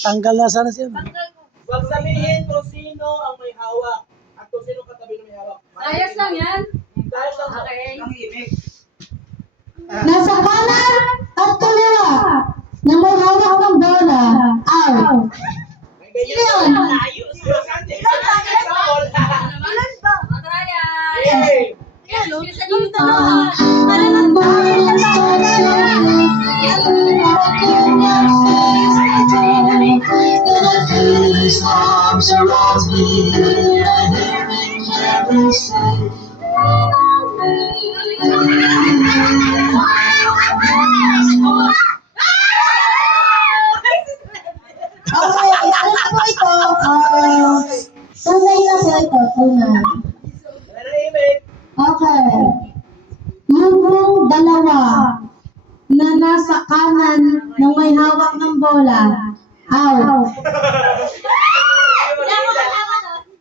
Tanggal na sana siya. Huwag sabihin kung sino ang may hawak at kung sino katabi ng may hawak. Ayos lang yan. Dahil lang sa Okay. Nasa kanan at kaliwa na may hawak ng bola. Out. Sino yun? Arms around me, and every carry say. Okay, alam na po ito. Tunay na po ito. Tunay. Okay. Yung pong dalawa na nasa kanan ng may hawak ng bola. Out.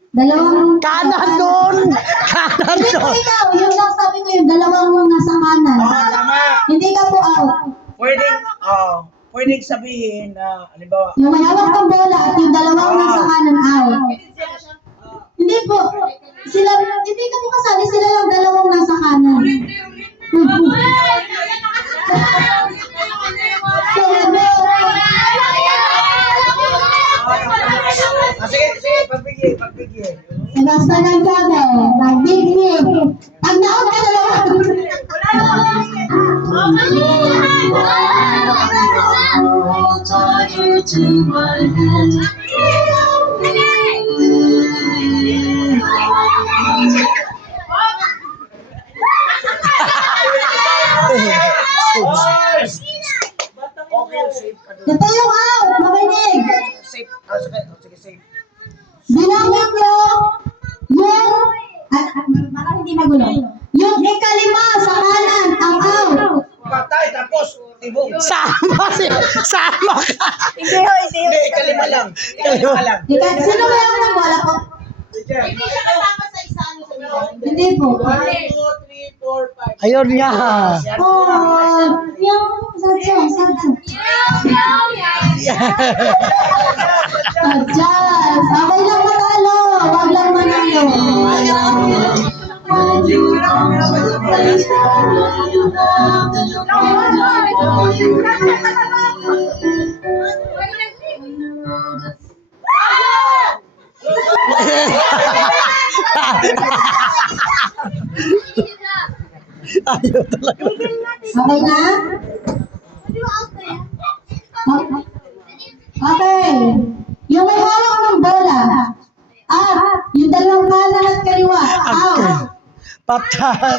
Dalawang Kanan doon! Kanan Hindi po doon! ikaw. Yung sabi ko yung dalawang nasa kanan. Tama. Hindi ka po out. Pwedeng sabihin na, halimbawa, Yung may hawak ng bola at yung dalawang nasa kanan out. Hindi po. Sila, hindi ka po kasali. Sila lang dalawang nasa kanan. sige, pagbigay. Basta nagsabi, nagbigay. Pag naon ka na lang. Ito yung out. Makinig. Safe. Sige, safe. Bilangin nyo yung, parang hindi magulo. Yung ikalima sa kanan, ang out. Patay, tapos, tibok. Sama ka! Hindi, kalima lang. Sino ba yung nagwala po? Hindi siya kasama sa isa, Hindi po. 1, 2, 3, 4, 5. Ayun nga! Yung sadya. Adjust. Okay lang matalo. Wag lang manalo. Ayaw talaga. Okay na? Okay. Yung may hawak ng bola. Yung dalawang kanan at kaliwa. Out.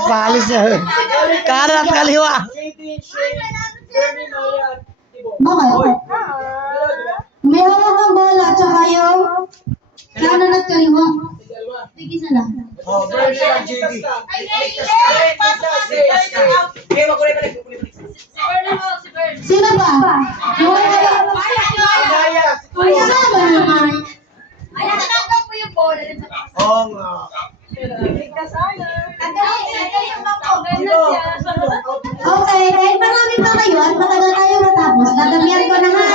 Palis niya. Kanan at kaliwa. Bakit? May hawak ng bola at saka yung kanan at kaliwa. Tigisa lang. Version JD. Sino ba? Yung Sino naman? Oo nga. Okay, kahit marami pa kayo at matagal tayo matapos, dadamihan ko na nga.